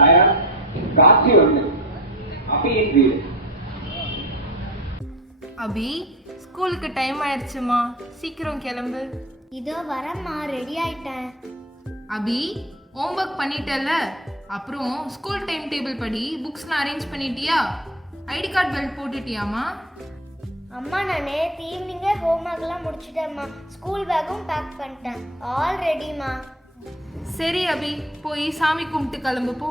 காட்சி வந்து அபியின் வீடு. அபி, ஸ்கூலுக்கு டைம் ஆயிடுச்சுமா, சீக்கிரம் கிளம்பு. இதோ வரம்மா, ரெடி ஆயிட்டேன். அபி, ஹோம்ஒர்க் பண்ணிட்டல, அப்புறம் ஸ்கூல் டைம் டேபிள் படி புக்ஸ்லாம் அரேஞ்ச் பண்ணிட்டியா? ஐடி கார்டு பெல்ட் போட்டுட்டியாமா? அம்மா, நான் நேற்று ஈவினிங்கே ஹோம்ஒர்க்லாம் முடிச்சிட்டேம்மா. ஸ்கூல் பேக்கும் பேக் பண்ணிட்டேன். ஆல் ரெடிம்மா. சரி அபி, போய் சாமி கும்பிட்டு கிளம்பு போ.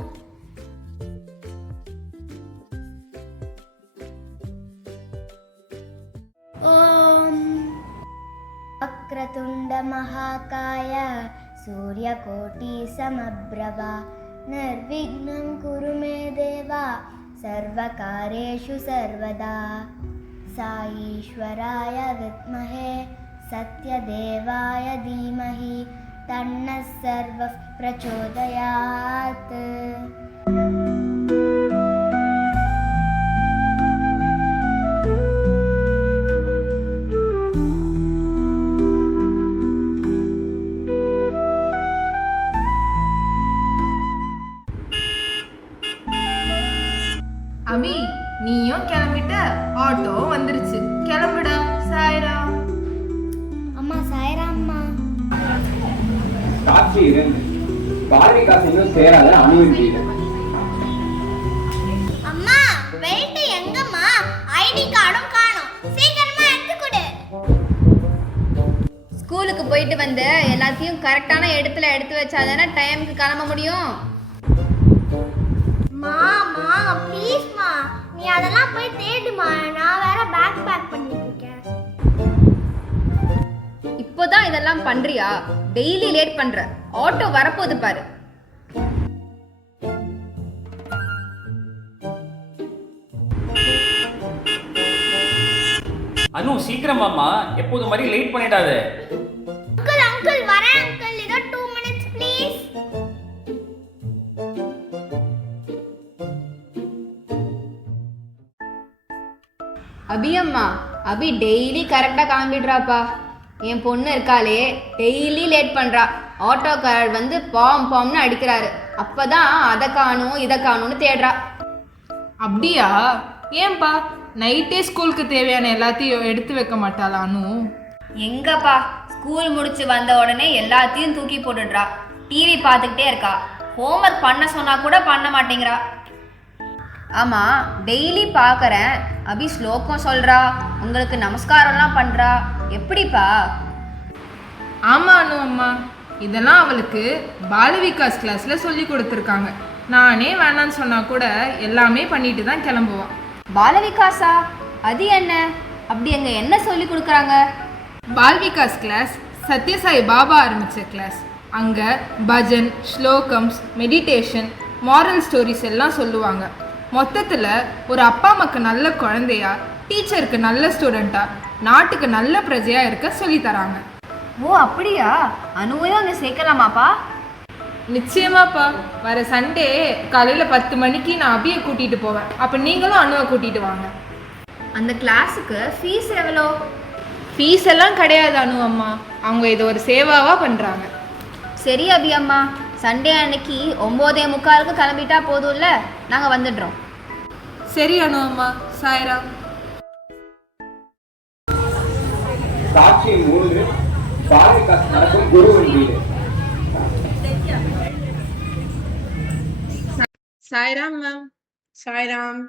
ஓம் வக்ரதுண்ட மகாகாய சூரியகோட்டி சமப்ரபா நிர்விக்னம் குரு மே தேவா சர்வகாரேஷு சர்வதா சாயீஸ்வராய வித்மஹே சத்யதேவாய தீமஹி தன்னः சர்வः பிரச்சோதயாத். அபி, நீயும் கிளம்பிட்ட, ஆட்டோ வந்துருச்சு, கிளம்புடா. சாய்ரா. அம்மா, சாய்ராம்மா. காட்சி 2 பாரதிகாஸ் இன்னும் சேராத அணுவின் வீடு. அம்மா, வெயிட் எங்கம்மா? ஐடி கார்டும் காணோம். சீக்கிரமா எடுத்து கொடு. ஸ்கூலுக்கு போயிட்டு வந்து எல்லாத்தையும் கரெக்டான இடத்துல எடுத்து வச்சாதானே டைமுக்கு கிளம்ப முடியும். மாமா, ப்ளீஸ்மா, நீ அதெல்லாம் போய் தேடுமா. நான் வேற பேக் பேக் பண்ணிட்டு இருக்கேன். இப்போதான் இதெல்லாம் பண்றியா? டெய்லி லேட் பண்ற. ஆட்டோ வரப்போகுது பாரு. அனு, சீக்கிரம் வாமா, எப்போது மாதிரி லேட் பண்ணிடாத. அங்கிள், அங்கிள் வரேன் அங்கிள். இதோ 2 minutes ப்ளீஸ். அபி அம்மா, அபி டெய்லி கரெக்டா கிளம்பிடுறாப்பா. என் பொண்ணு இருக்காளே, டெய்லி லேட் பண்றா. ஆட்டோக்காரர் வந்து பாம்னு அடிக்கிறாரு. அப்பதான் அதை காணும் இதை காணும்னு தேடுறா. அப்படியா? ஏன்பா, நைட்டே ஸ்கூலுக்கு தேவையான எல்லாத்தையும் எடுத்து வைக்க மாட்டாளா அனு? எங்கப்பா, ஸ்கூல் முடிச்சு வந்த உடனே எல்லாத்தையும் தூக்கி போட்டுடுறா. டிவி பார்த்துக்கிட்டே இருக்கா. ஹோம்ஒர்க் பண்ண சொன்னா கூட பண்ண மாட்டேங்கிறா. ஆமா, டெய்லி பார்க்கறேன். அபி ஸ்லோகம் சொல்றா, உங்களுக்கு நமஸ்காரம்லாம் பண்றா. எப்படிப்பா? ஆமா அனு அம்மா, இதெல்லாம் அவளுக்கு பாலவிகாஸ் கிளாஸ்ல சொல்லி கொடுத்துருக்காங்க. நானே வேணான்னு சொன்னா கூட எல்லாமே பண்ணிட்டு தான் கிளம்புவான். பாலவிகாசா? அது என்ன? அப்படி அங்க என்ன சொல்லி கொடுக்குறாங்க? பால்விகாஸ் கிளாஸ் சத்யசாய் பாபா ஆரம்பிச்ச கிளாஸ். அங்க பஜன், ஸ்லோகம்ஸ், மெடிடேஷன், மாரல் ஸ்டோரிஸ் எல்லாம் சொல்லுவாங்க. மொத்தத்துல ஒரு அப்பா அம்மாக்கு நல்ல குழந்தையா, டீச்சருக்கு நல்ல ஸ்டூடெண்டா, நாட்டுக்கு நல்ல பிரஜையா இருக்க சொல்லி தராங்க. ஓ அப்படியா? அனுவையும் அங்க சேர்க்கலாமாப்பா? நிச்சயமாப்பா. வர சண்டே காலையில 10 மணிக்கு நான் அபியை கூட்டிட்டு போவேன். அப்ப நீங்களும் அனுவை கூட்டிட்டு வாங்க. அந்த கிளாஸுக்கு ஃபீஸ் எவ்வளோ? ஃபீஸ் எல்லாம் கிடையாது அனு அம்மா, அவங்க இதை ஒரு சேவாவா பண்றாங்க. சரி அபி அம்மா, சண்டே அன்னைக்கு 9:45 கிளம்பிட்டா போதும்ல, நாங்க வந்துடுறோம். சரி அனு அம்மா. சாய்ரா. காட்சி 3 பாரதிகாஸ் நடக்கும் குருவின் வீடு. சாய்ராம் மேம். சாய்ராம்.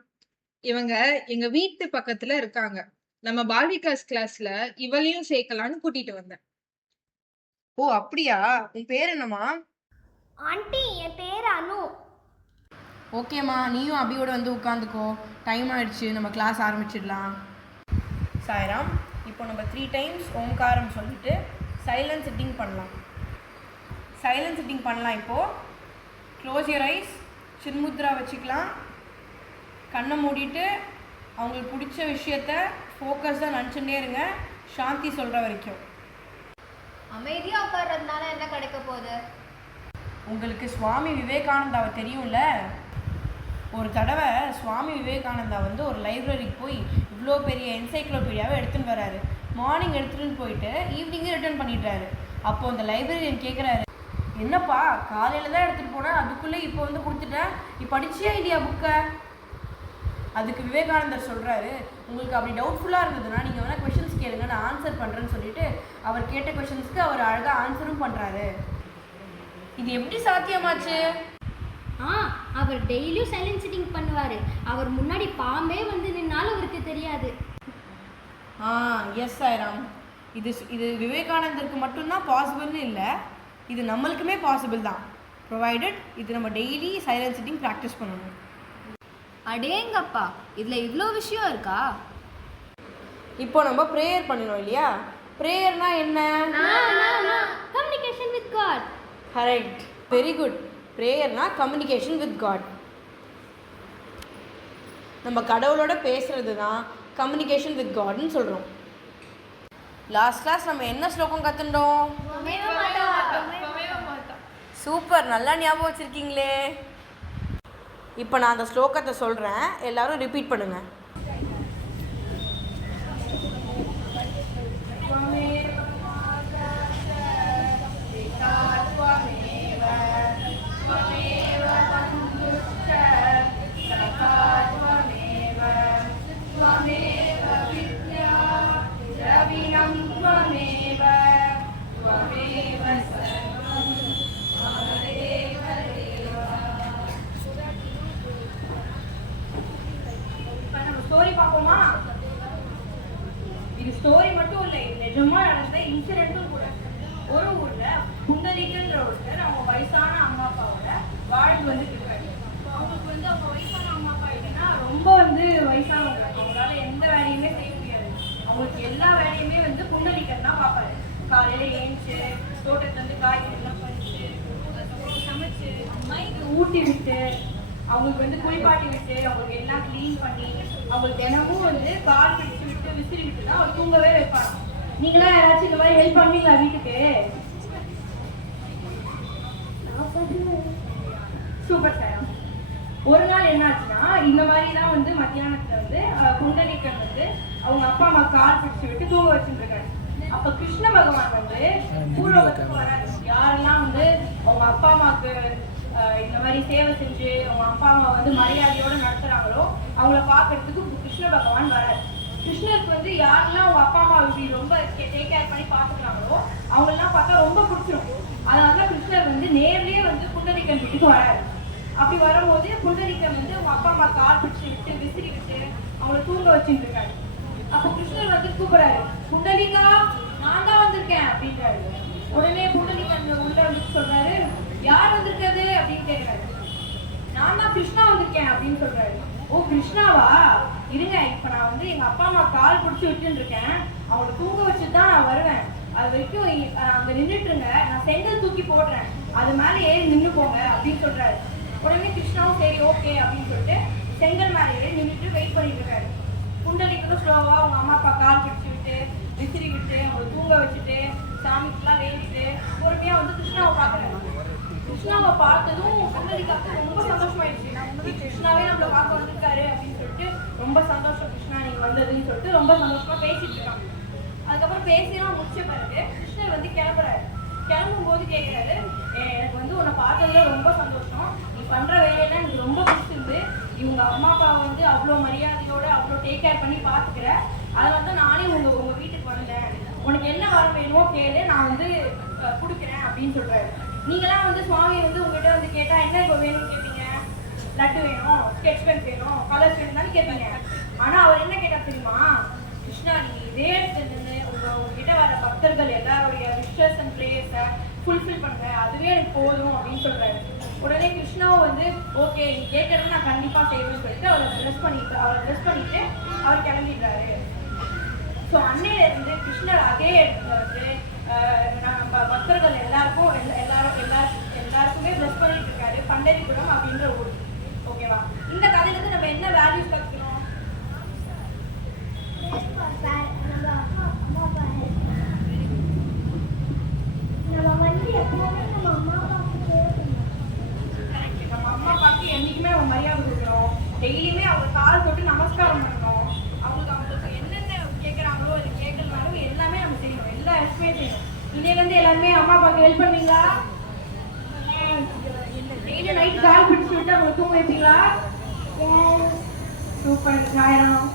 இவங்க எங்க வீட்டு பக்கத்துல இருக்காங்க. நம்ம பால்விகாஸ் கிளாஸ்ல இவளையும் சேர்க்கலான்னு கூட்டிட்டு வந்தேன். ஓ அப்படியா? உன் பேர் என்னம்மா? ஆண்டி, என் பேர் அனு. ஓகேம்மா, நீயும் அபியோட வந்து உட்காந்துக்கோ. டைம் ஆயிடுச்சு, நம்ம கிளாஸ் ஆரம்பிச்சிடலாம். சாய்ராம், இப்போ நம்ம 3 times ஓம்காரம் சொல்லிட்டு சைலன்ட் சிட்டிங் பண்ணலாம். சைலன்ட் சிட்டிங் பண்ணலாம். இப்போது க்ளோஸ் யுவர் ஐஸ், சின்முத்ரா வச்சுக்கலாம். கண்ணை மூடிட்டு அவங்களுக்கு பிடிச்ச விஷயத்த ஃபோக்கஸ்டாக நினச்சிட்டே இருங்க, சாந்தி சொல்கிற வரைக்கும். அமைதியா உட்கார்றதுனால என்ன கிடைக்க போகுது? உங்களுக்கு சுவாமி விவேகானந்தாவை தெரியும்ல? ஒரு தடவை சுவாமி விவேகானந்தா வந்து ஒரு லைப்ரரிக்கு போய் இவ்வளோ பெரிய என்சைக்ளோபீடியாவை எடுத்துன்னு வராரு. மார்னிங் எடுத்துகிட்டு போயிட்டு ஈவினிங்கே ரிட்டர்ன் பண்ணிடுறாரு. அப்போது அந்த லைப்ரரியன் கேட்குறாரு, என்னப்பா காலையில் தான் எடுத்துகிட்டு போனேன், அதுக்குள்ளே இப்போ வந்து கொடுத்துட்டேன், நீ படிச்சியா இல்லையா புக்கை? அதுக்கு விவேகானந்தர் சொல்கிறாரு, உங்களுக்கு அப்படி டவுட்ஃபுல்லாக இருந்ததுன்னா நீங்கள் வேணால் கொஷின்ஸ் கேளுங்க, நான் ஆன்சர் பண்ணுறேன்னு சொல்லிட்டு அவர் கேட்ட கொஷின்ஸ்க்கு அவர் அழகாக ஆன்சரும் பண்ணுறாரு. இது எப்படி சாத்தியமாச்சு? அவர் டெய்லியும் சைலன்ட் சிட்டிங் பண்ணுவார். அவர் முன்னாடி பாம்பே வந்து நின்னாலும் அவருக்கு தெரியாது. எஸ் சாய்ராம், இது விவேகானந்தருக்கு மட்டும்தான் பாசிபிள்னு இல்லை, இது நம்மளுக்குமே பாசிபிள் தான், ப்ரொவைடட் இது நம்ம டெய்லி சைலன்ட் சிட்டிங் ப்ராக்டிஸ் பண்ணணும். அடேங்கப்பா, இதில் இவ்வளோ விஷயம் இருக்கா? இப்போ நம்ம ப்ரேயர் பண்ணணும் இல்லையா? ப்ரேயர்னா என்ன? Communication with God. Correct, very good. ப்ரேயர்னா கம்யூனிகேஷன் வித் காட். நம்ம கடவுளோட பேசுறது தான் கம்யூனிகேஷன் வித் காட்னு சொல்கிறோம். லாஸ்ட் கிளாஸ் நம்ம என்ன ஸ்லோகம் கற்றுண்டோம்? சூப்பர், நல்லா ஞாபகம் வச்சுருக்கீங்களே. இப்போ நான் அந்த ஸ்லோகத்தை சொல்கிறேன், எல்லாரும் ரிப்பீட் பண்ணுங்கள். ஸ்டோரி பார்ப்போமா? இது ஸ்டோரி மட்டும் இல்லை, இது நிஜமா நடந்த இன்சிடென்ட்டும் கூட. ஒரு ஊர்ல புண்டரிக்கன்ற ஒருத்தர் அவங்க வயசான அம்மா அப்பாவோட வாழ்ந்து வந்துட்டு இருக்காரு. அவங்களுக்கு வந்து அவங்க வயசான அம்மா அப்பா எப்படின்னா ரொம்ப வந்து வயசானவங்க, அவங்களால எந்த வேலையுமே செய்ய முடியாது. அவங்களுக்கு எல்லா வேலையுமே வந்து புண்டரிக்கன் தான் பார்ப்பாரு. காலையில ஏஞ்சி தோட்டத்துல இருந்து காய்கறி எல்லாம் பறிச்சு சமைச்சு அம்மாய்க்கு ஊட்டி விட்டு அவங்களுக்கு வந்து குளிப்பாட்டி விட்டு அவங்களுக்கு எல்லாம் க்ளீன் பண்ணி அவங்களுக்கு தினமும் வந்து கால் பிடிச்சு விட்டு விசிறி விட்டு தான் அவர் தூங்கவே வைப்பாங்க. நீங்களாம் யாராச்சும் இந்த மாதிரி ஹெல்ப் பண்ணுவீங்களா வீட்டுக்கு? Super sir. ஒரு நாள் என்ன ஆச்சுன்னா, இந்த மாதிரி தான் வந்து மத்தியானத்துல வந்து குண்டலிக்கன் வந்து அவங்க அப்பா அம்மா கால் பிடிச்சு விட்டு தூங்க வச்சுட்டு இருக்காரு. அப்ப கிருஷ்ண பகவான் வந்து பூலோகத்துக்கு வராரு. யாரெல்லாம் வந்து அவங்க அப்பா அம்மாவுக்கு இந்த மாதிரி சேவை செஞ்சு அவங்க அப்பா அம்மா வந்து மரியாதையோட நடத்துறாங்களோ அவங்கள பார்க்கறதுக்கு கிருஷ்ண பகவான் வராரு. கிருஷ்ணருக்கு வந்து யாரெல்லாம் அவங்க அப்பா அம்மா இப்படி ரொம்ப டேக் கேர் பண்ணி பார்த்துக்கிறாங்களோ அவங்களெல்லாம் பார்த்தா ரொம்ப பிடிச்சிரும். அதனால கிருஷ்ணர் வந்து நேர்லயே வந்து புண்டரிக்கன் வீட்டுக்கு வராரு. அப்படி வரும்போது புண்டரிக்கன் வந்து அவங்க அப்பா அம்மா கால் பிடிச்சு விட்டு விசிறி விட்டு அவங்கள தூங்க வச்சுட்டு இருக்காரு. அப்போ கிருஷ்ணர் வந்து கூப்பிடுறாரு, புண்டலிகா நான் தான் வந்திருக்கேன் அப்படின்றாரு. உடனே புண்டலிகன் உள்ள வந்து சொல்றாரு, யார் வந்திருக்காது அப்படின்னு கேட்கிறாரு. நான் தான் கிருஷ்ணா வந்திருக்கேன் அப்படின்னு சொல்றாரு. ஓ கிருஷ்ணாவா, இருங்க இப்ப நான் வந்து எங்க அப்பா அம்மா கால் பிடிச்சி விட்டுன்னு இருக்கேன், அவங்களை தூங்க வச்சுட்டு தான் நான் வருவேன், அது வரைக்கும் அங்க நின்றுட்டுருங்க, நான் செங்கல் தூக்கி போடுறேன், அது மேல ஏறி நின்று போங்க அப்படின்னு சொல்றாரு. உடனே கிருஷ்ணாவும் சரி ஓகே அப்படின்னு சொல்லிட்டு செங்கல் மேலே ஏறி நின்றுட்டு வெயிட் பண்ணிட்டு இருக்காரு. புண்டலிக்கனும் ஸ்லோவா அவங்க அம்மா அப்பா கால் பிடிச்சி விட்டு விசிறி விட்டு அவங்களை தூங்க வச்சுட்டு சாமிக்கெல்லாம் வேண்டிட்டு பொறுமையா வந்து கிருஷ்ணாவை பாக்குறாரு. கிருஷ்ணாவை பார்த்ததும் புண்டலிக்காக்கு ரொம்ப சந்தோஷமாயிடுச்சு. கிருஷ்ணாவே நம்மள பார்க்க வந்திருக்காரு அப்படின்னு சொல்லிட்டு ரொம்ப சந்தோஷம், கிருஷ்ணா நீங்க வந்ததுன்னு சொல்லிட்டு ரொம்ப சந்தோஷமா பேசிட்டு இருக்காங்க. அதுக்கப்புறம் பேசியெல்லாம் முடிச்ச பிறகு கிருஷ்ணர் வந்து கிளம்புறாரு. கிளம்பும் போது கேட்கிறாரு, எனக்கு வந்து உன்னை பார்த்ததுல ரொம்ப சந்தோஷம், நீ பண்ற வேலையெல்லாம் எனக்கு ரொம்ப பிடிச்சிருந்து, இவங்க அம்மா அப்பாவை வந்து அவ்வளோ மரியாதையோட அவ்வளோ டேக் கேர் பண்ணி பார்த்துக்கிற, அதனால தான் நானே உங்க வீட்டுக்கு வந்தேன், உனக்கு என்ன வரம் வேணுமோ கேளு நான் வந்து கொடுக்குறேன் அப்படின்னு சொல்றாரு. நீங்களாம் வந்து சுவாமி வந்து உங்ககிட்ட வந்து கேட்டா என்ன இப்போ வேணும்னு கேட்பீங்க? லட்டு வேணும், ஸ்கெட்ச் பென் வேணும், கலர்ஸ் வேணும் தானே கேட்பீங்க. ஆனா அவர் என்ன கேட்டா தெரியுமா? கிருஷ்ணா நீ இதே இடத்துல நின்று உங்ககிட்ட வர பக்தர்கள் எல்லாருடைய விஷஸ் அண்ட் ப்ரேயர்ஸை ஃபுல்ஃபில் பண்ணுங்க, அதுவே எனக்கு போதும் அப்படின்னு சொல்றாரு. உடனே கிருஷ்ணாவும் வந்து ஓகே நீ கேட்கறது நான் கண்டிப்பா செய்வேன்னு சொல்லிட்டு அவரை ட்ரெஸ் பண்ணிட்டு அவர் கிளம்பிடுறாரு. ஸோ அன்னையில இருந்து கிருஷ்ணர் அதே இடத்துல வந்து நம்ம பக்தர்கள் எல்லாருக்குமே ப்ளஸ் பண்ணிட்டு இருக்காரு பண்டரிபுரம் அப்படின்ற ஊர். ஓகேவா? இந்த கதையில இருந்து நம்ம என்ன வேல்யூஸ் கற்றுக்கணும்? நம்ம அம்மா அப்பாவுக்கு என்னைக்குமே அவங்க மரியாதை கொடுக்கணும், டெய்லியுமே அவங்க கால் தொட்டு நமஸ்காரம் பண்ணணும், அவங்களுக்கு என்னென்ன கேட்குறாங்களோ அது கேட்கறனாலும் எல்லாமே நம்ம செய்யணும், எல்லா ஹெல்ப்புமே செய்யணும். இதுலேருந்து எல்லாருமே அம்மா அப்பாவுக்கு ஹெல்ப் பண்ணுவீங்களா? டெய்லி நைட் கால் பிடிச்சி விட்டு அவங்க தூங்க வைப்பீங்களா? சூப்பர் சாயராம்.